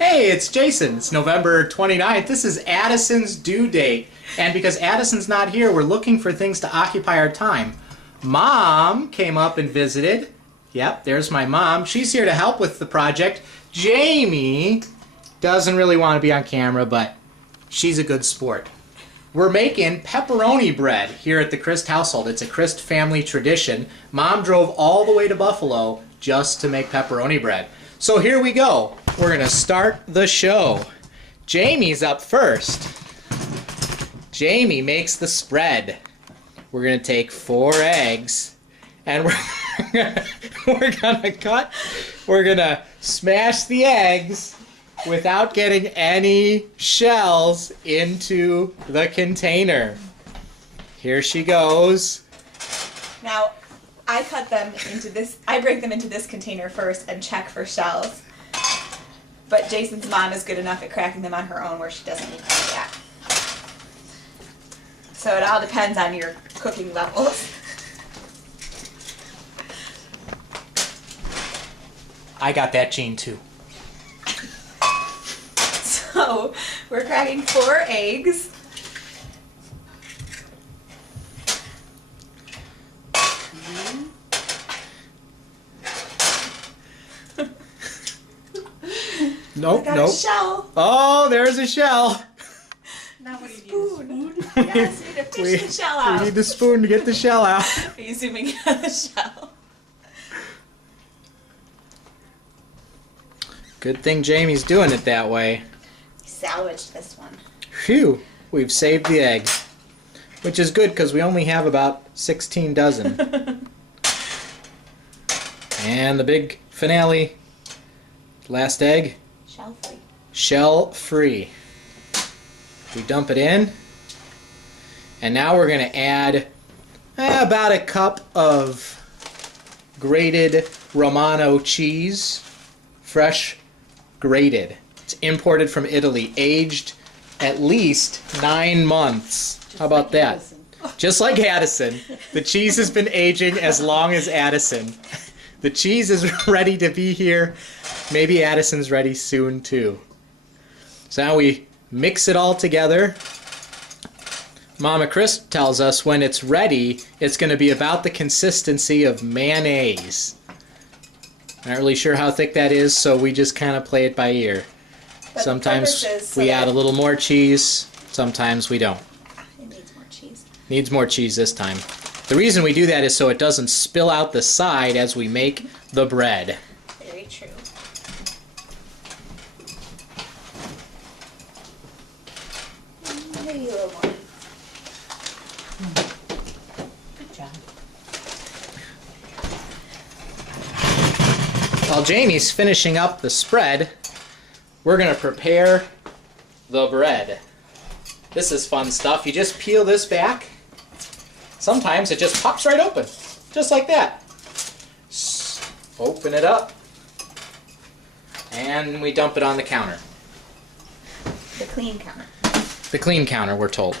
Hey, it's Jason. It's November 29th. This is Addison's due date. And because Addison's not here, we're looking for things to occupy our time. Mom came up and visited. Yep, there's my mom. She's here to help with the project. Jamie doesn't really want to be on camera, but she's a good sport. We're making pepperoni bread here at the Christ household. It's a Christ family tradition. Mom drove all the way to Buffalo just to make pepperoni bread. So here we go. We're going to start the show. Jamie's up first. Jamie makes the spread. We're going to take 4 eggs and we're going to smash the eggs without getting any shells into the container. Here she goes. Now, I cut them into this, I break them into this container first and check for shells. But Jason's mom is good enough at cracking them on her own where she doesn't need to do that. So it all depends on your cooking levels. I got that gene too. So we're cracking 4 eggs. Nope, I got a shell. Oh, there's a shell. Now what do you need? A spoon. Yes, we need to fish the shell out. We need the spoon to get the shell out. Are you zooming in on the shell? Good thing Jamie's doing it that way. We salvaged this one. Phew, we've saved the egg. Which is good because we only have about 16 dozen. And the big finale. Last egg. Shell free. Shell free. We dump it in. And now we're going to add about a cup of grated Romano cheese. Fresh grated. It's imported from Italy. Aged at least 9 months. How about that? Addison. Just like Addison. The cheese has been aging as long as Addison. The cheese is ready to be here. Maybe Addison's ready soon too. So now we mix it all together. Mama Chris tells us when it's ready, it's going to be about the consistency of mayonnaise. Not really sure how thick that is, so we just kind of play it by ear. But Sometimes the purpose is so we add a that little more cheese, sometimes we don't. it needs more cheese. Needs more cheese this time. The reason we do that is so it doesn't spill out the side as we make the bread. Very true. Maybe a little more. Good job. While Jamie's finishing up the spread, we're going to prepare the bread. This is fun stuff. You just peel this back. Sometimes it just pops right open, just like that. Open it up, and we dump it on the counter. The clean counter. The clean counter, we're told.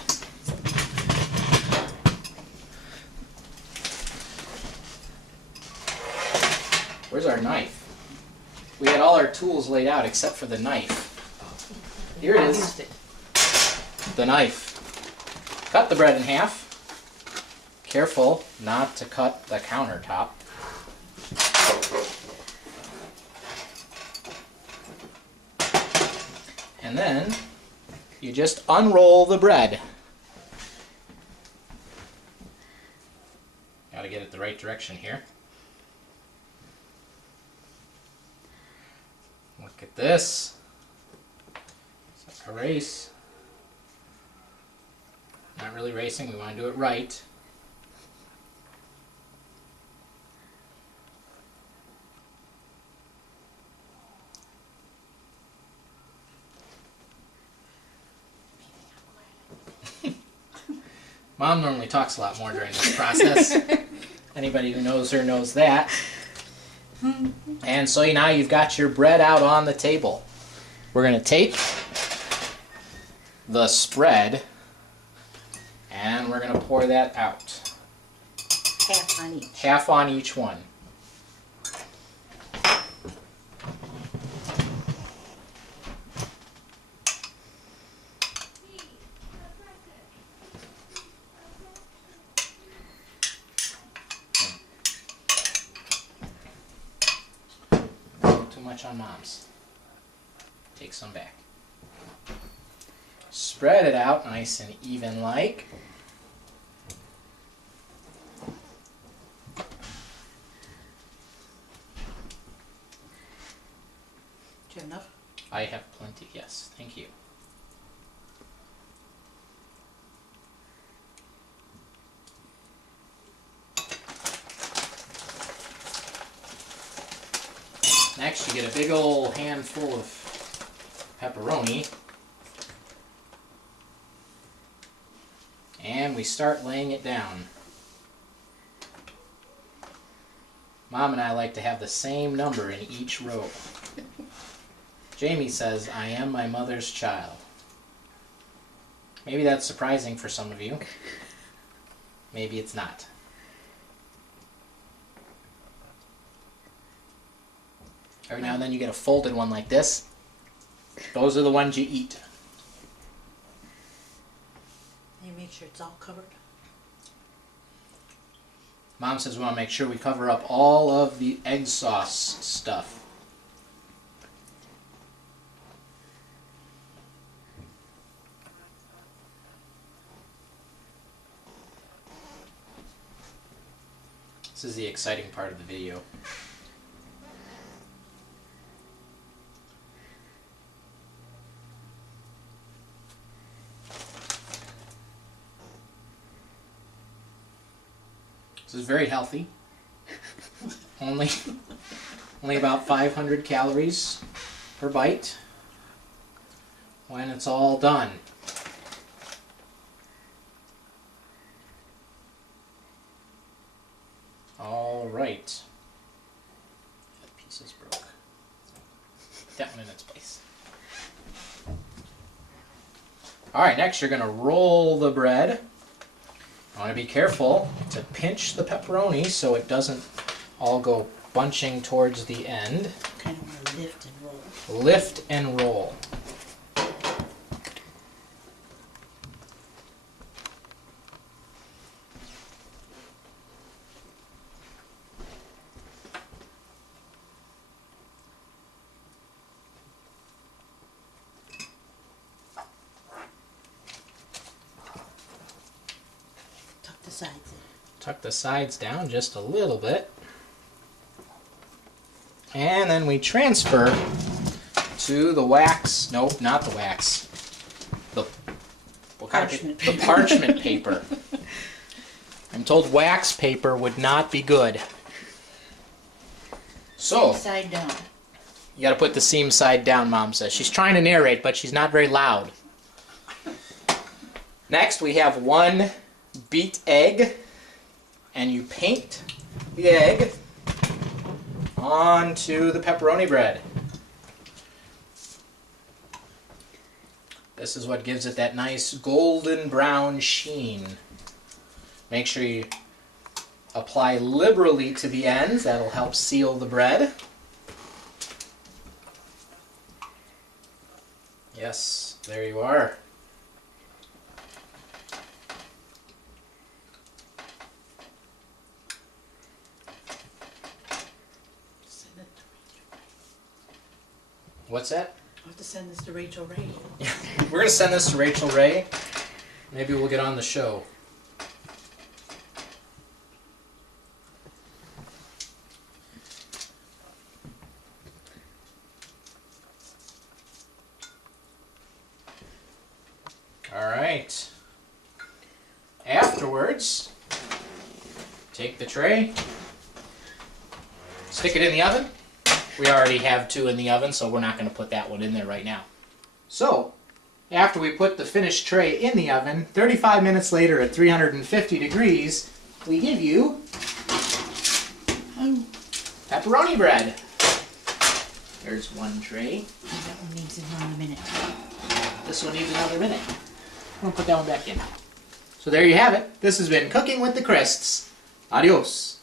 Where's our knife? We had all our tools laid out except for the knife. Here it is. The knife. Cut the bread in half. Careful not to cut the countertop. And then you just unroll the bread. Gotta get it the right direction here. Look at this. Erase. Not really racing, we want to do it right. Mom normally talks a lot more during this process. Anybody who knows her knows that. And so now you've got your bread out on the table. We're going to take the spread and we're going to pour that out. Half on each. Half on each one. much on Mom's. Take some back. Spread it out nice and even like. Do you have enough? I have plenty, yes. Thank you. Next, you get a big old handful of pepperoni. And we start laying it down. Mom and I like to have the same number in each row. Jamie says, I am my mother's child. Maybe that's surprising for some of you. Maybe it's not. Every now and then you get a folded one like this. Those are the ones you eat. You make sure it's all covered. Mom says we want to make sure we cover up all of the egg sauce stuff. This is the exciting part of the video. This is very healthy. only about 500 calories per bite when it's all done. All right. That piece is broke. Put that one in its place. All right, next you're going to roll the bread. I want to be careful to pinch the pepperoni so it doesn't all go bunching towards the end. Kind of want to lift and roll. Lift and roll. Tuck the sides in. Tuck the sides down just a little bit. And then we transfer to the wax. Nope, not the wax. The what kind of Parchment paper? The parchment paper. I'm told wax paper would not be good. So, Side down. you got to put the seam side down, Mom says. She's trying to narrate, but she's not very loud. Next, we have one beat egg, and you paint the egg onto the pepperoni bread. This is what gives it that nice golden brown sheen. Make sure you apply liberally to the ends. That'll help seal the bread. Yes, there you are. Send it to Rachel. What's that? I have to send this to Rachel Ray. We're going to send this to Rachel Ray. Maybe we'll get on the show. All right. Afterwards, take the tray, stick it in the oven. We already have two in the oven, so we're not going to put that one in there right now. So, after we put the finished tray in the oven, 35 minutes later at 350 degrees, we give you pepperoni bread. There's one tray. That one needs another minute. This one needs another minute. I'm going to put that one back in. So there you have it. This has been Cooking with the Christs. Adios.